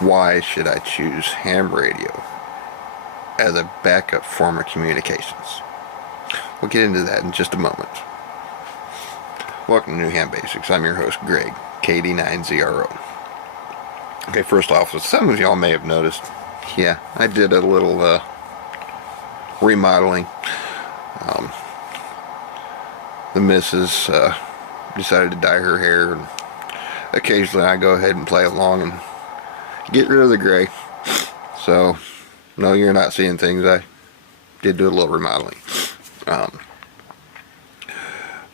why should I choose ham radio as a backup form of communications? We'll get into that in just a moment. Welcome to New Ham Basics. I'm your host, Greg, KD9ZRO. Okay, first off, as some of y'all may have noticed, yeah, I did a little remodeling. The missus decided to dye her hair, and occasionally I go ahead and play along and get rid of the gray. So, no, you're not seeing things. I did do a little remodeling.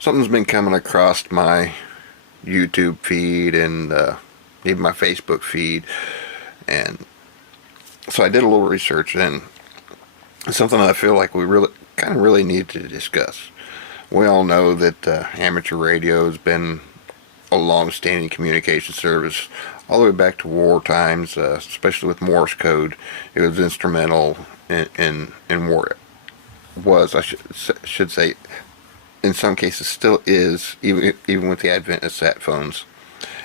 Something's been coming across my YouTube feed and even my Facebook feed, and so I did a little research, and it's something that I feel like we really need to discuss. We all know that amateur radio has been a long-standing communication service all the way back to war times, especially with Morse code. It was instrumental in war. I should say, in some cases still is, even with the advent of sat phones,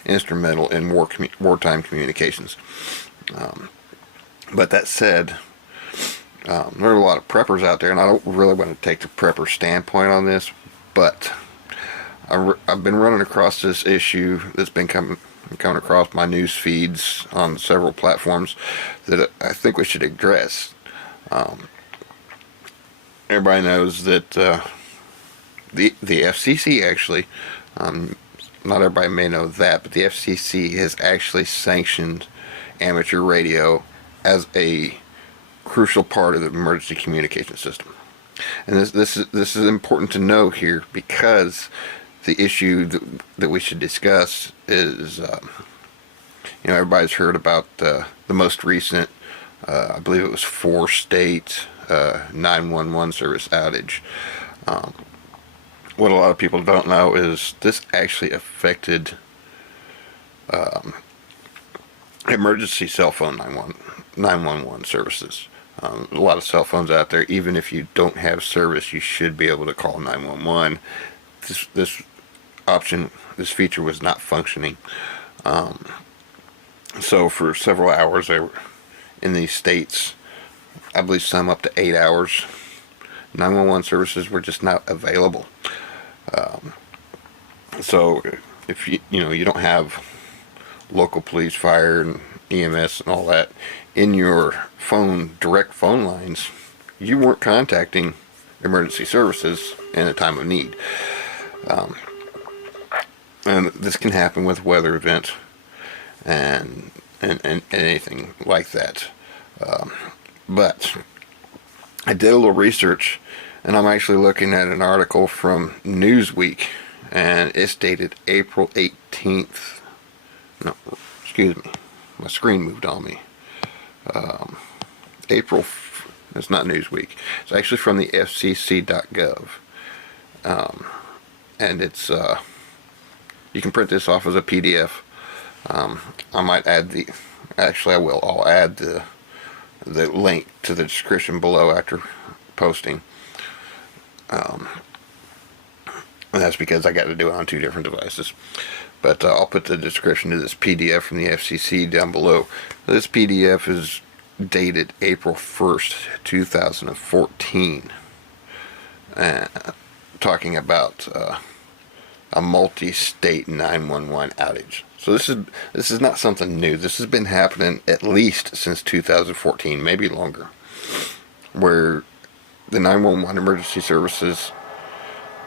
instrumental in wartime communications. But that said, there are a lot of preppers out there, and I don't really want to take the prepper standpoint on this, but I've been running across this issue that's been coming across my news feeds on several platforms that I think we should address. Everybody knows that the FCC actually, not everybody may know that, but the FCC has actually sanctioned amateur radio as a crucial part of the emergency communication system. And this is important to know here, because the issue that we should discuss is, everybody's heard about the most recent, I believe it was 4-state 911 service outage. What a lot of people don't know is this actually affected emergency cell phone 911 services. A lot of cell phones out there, even if you don't have service, you should be able to call 911. This feature was not functioning. So for several hours they were in these states, I believe some up to 8 hours, 911 services were just not available. So if you don't have local police, fire, and EMS and all that in your direct phone lines, you weren't contacting emergency services in a time of need. And this can happen with weather events and anything like that. But I did a little research, and I'm actually looking at an article from Newsweek, and it's dated April 18th. No, excuse me. My screen moved on me. It's not Newsweek. It's actually from the FCC.gov. And it's, you can print this off as a PDF. I might add I'll add the link to the description below after posting. And that's because I got to do it on 2 different devices. But I'll put the description to this PDF from the FCC down below. This PDF is dated April 1st, 2014. Talking about a multi-state 911 outage. So this is not something new. This has been happening at least since 2014, maybe longer, where the 911 emergency services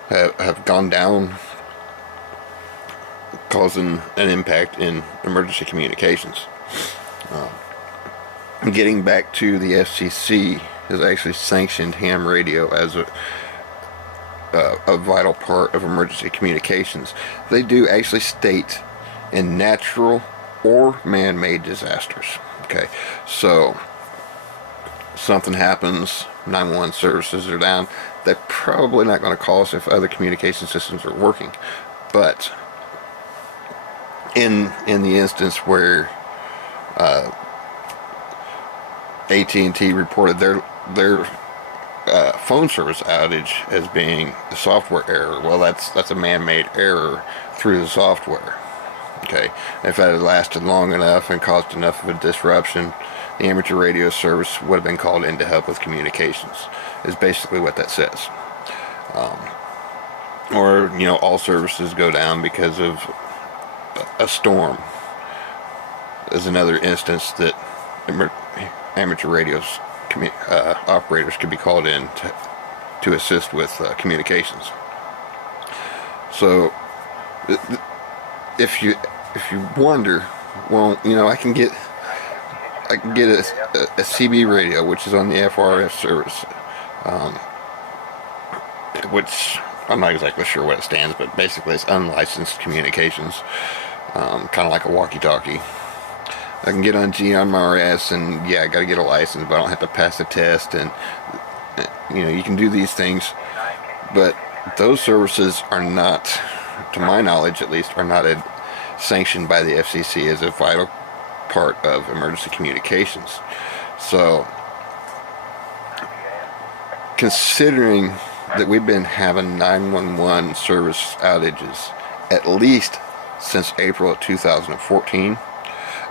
have gone down, causing an impact in emergency communications. Getting back to the FCC has actually sanctioned ham radio as a vital part of emergency communications. They do actually state in natural or man-made disasters. Okay, so something happens, 911 services are down. They're probably not going to call us if other communication systems are working. But in the instance where AT&T reported their phone service outage as being a software error, well, that's a man-made error through the software. Okay, if that had lasted long enough and caused enough of a disruption, the amateur radio service would have been called in to help with communications, is basically what that says. Or, all services go down because of a storm, is another instance that amateur radios operators could be called in to assist with communications. So, if you wonder, well, I can get a CB radio, which is on the FRS service, which I'm not exactly sure what it stands, but basically it's unlicensed communications, kind of like a walkie-talkie. I can get on GMRS, and yeah, I got to get a license, but I don't have to pass a test, and you can do these things, but those services are not, to my knowledge at least, are not sanctioned by the FCC as a vital part of emergency communications. So, considering that we've been having 911 service outages at least since April of 2014,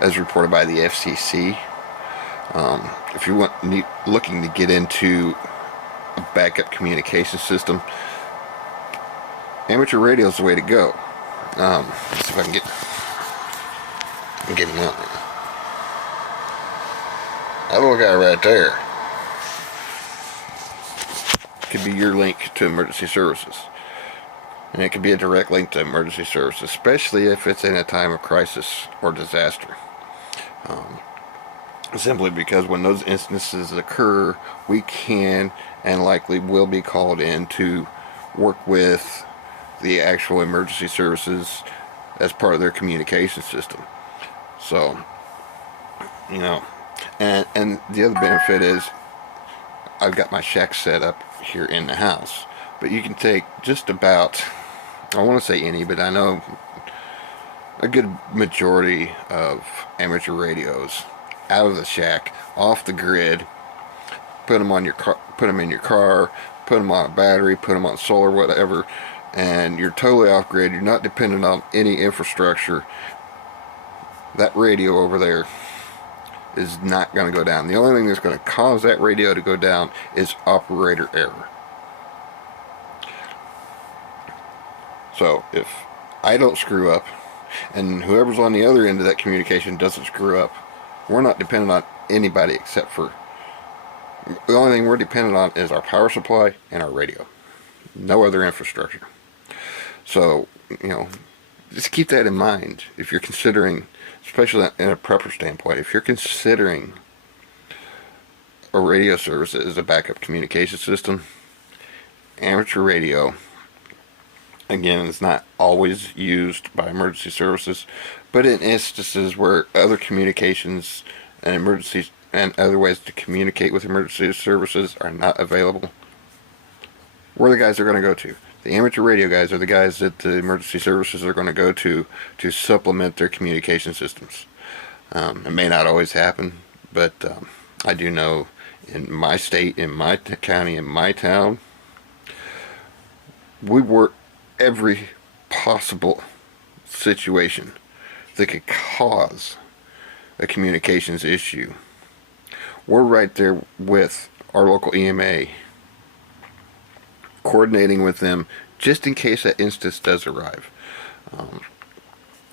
as reported by the FCC, if you're looking to get into a backup communication system, amateur radio is the way to go. Let's see if I can get him out there. That little guy right there could be your link to emergency services. And it could be a direct link to emergency services, especially if it's in a time of crisis or disaster. Simply because when those instances occur, we can and likely will be called in to work with the actual emergency services as part of their communication system. So, and the other benefit is I've got my shack set up here in the house, but you can take just about, I want to say any, but I know a good majority of amateur radios out of the shack, off the grid, put them in your car, put them on a battery, put them on solar, whatever, and you're totally off grid. You're not dependent on any infrastructure. That radio over there is not going to go down. The only thing that's going to cause that radio to go down is operator error. So if I don't screw up, and whoever's on the other end of that communication doesn't screw up, we're not dependent on anybody except for, the only thing we're dependent on is our power supply and our radio. No other infrastructure. So, just keep that in mind if you're considering, especially in a prepper standpoint, if you're considering a radio service as a backup communication system, amateur radio, again, it's not always used by emergency services, but in instances where other communications and emergencies and other ways to communicate with emergency services are not available, we're the guys they're going to go to. The amateur radio guys are the guys that the emergency services are going to go to supplement their communication systems. It may not always happen, but I do know in my state, in my county, in my town, we work every possible situation that could cause a communications issue. We're right there with our local EMA, coordinating with them just in case that instance does arrive.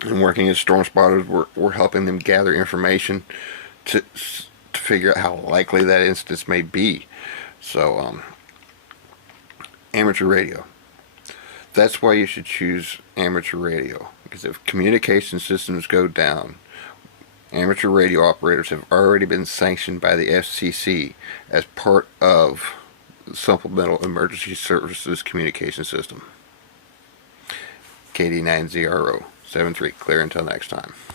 And working as storm spotters, we're helping them gather information to figure out how likely that instance may be. So, amateur radio. That's why you should choose amateur radio, because if communication systems go down, amateur radio operators have already been sanctioned by the FCC as part of the Supplemental Emergency Services Communication System. KD9ZRO 73, clear until next time.